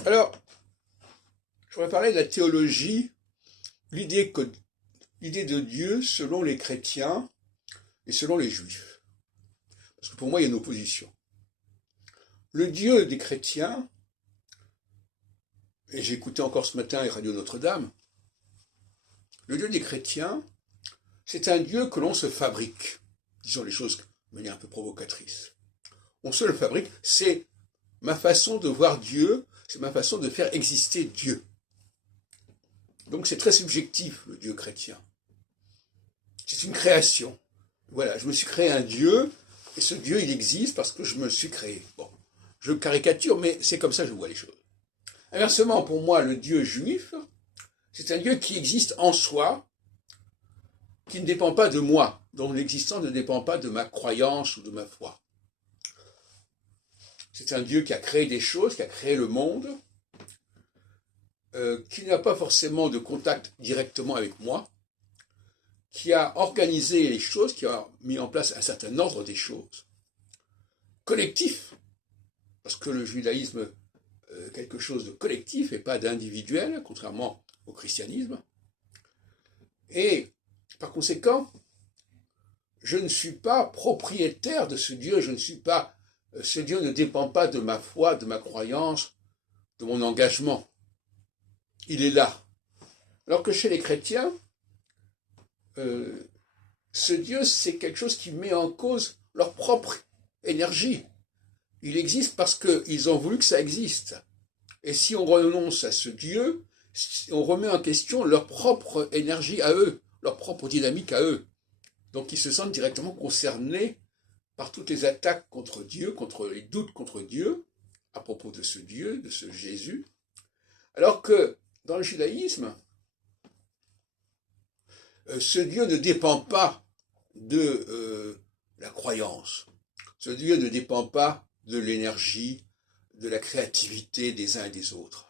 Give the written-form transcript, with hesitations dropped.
Alors, je voudrais parler de la théologie, l'idée de Dieu selon les chrétiens et selon les juifs. Parce que pour moi, il y a une opposition. Le Dieu des chrétiens, et j'ai écouté encore ce matin Radio Notre-Dame, le Dieu des chrétiens, c'est un Dieu que l'on se fabrique. Disons les choses de manière un peu provocatrice. On se le fabrique, c'est ma façon de voir Dieu, c'est ma façon de faire exister Dieu. Donc c'est très subjectif, le Dieu chrétien. C'est une création. Voilà, je me suis créé un Dieu, et ce Dieu, il existe parce que je me suis créé. Bon, je caricature, mais c'est comme ça que je vois les choses. Inversement, pour moi, le Dieu juif, c'est un Dieu qui existe en soi, qui ne dépend pas de moi, dont l'existence ne dépend pas de ma croyance ou de ma foi. C'est un Dieu qui a créé des choses, qui a créé le monde, qui n'a pas forcément de contact directement avec moi, qui a organisé les choses, qui a mis en place un certain ordre des choses, collectif, parce que le judaïsme est quelque chose de collectif et pas d'individuel, contrairement au christianisme. Et par conséquent, je ne suis pas propriétaire de ce Dieu, ce Dieu ne dépend pas de ma foi, de ma croyance, de mon engagement. Il est là. Alors que chez les chrétiens, ce Dieu, c'est quelque chose qui met en cause leur propre énergie. Il existe parce qu'ils ont voulu que ça existe. Et si on renonce à ce Dieu, on remet en question leur propre énergie à eux, leur propre dynamique à eux. Donc ils se sentent directement concernés par toutes les attaques contre Dieu, contre les doutes contre Dieu, à propos de ce Dieu, de ce Jésus. Alors que dans le judaïsme, ce Dieu ne dépend pas de la croyance. Ce Dieu ne dépend pas de l'énergie, de la créativité des uns et des autres.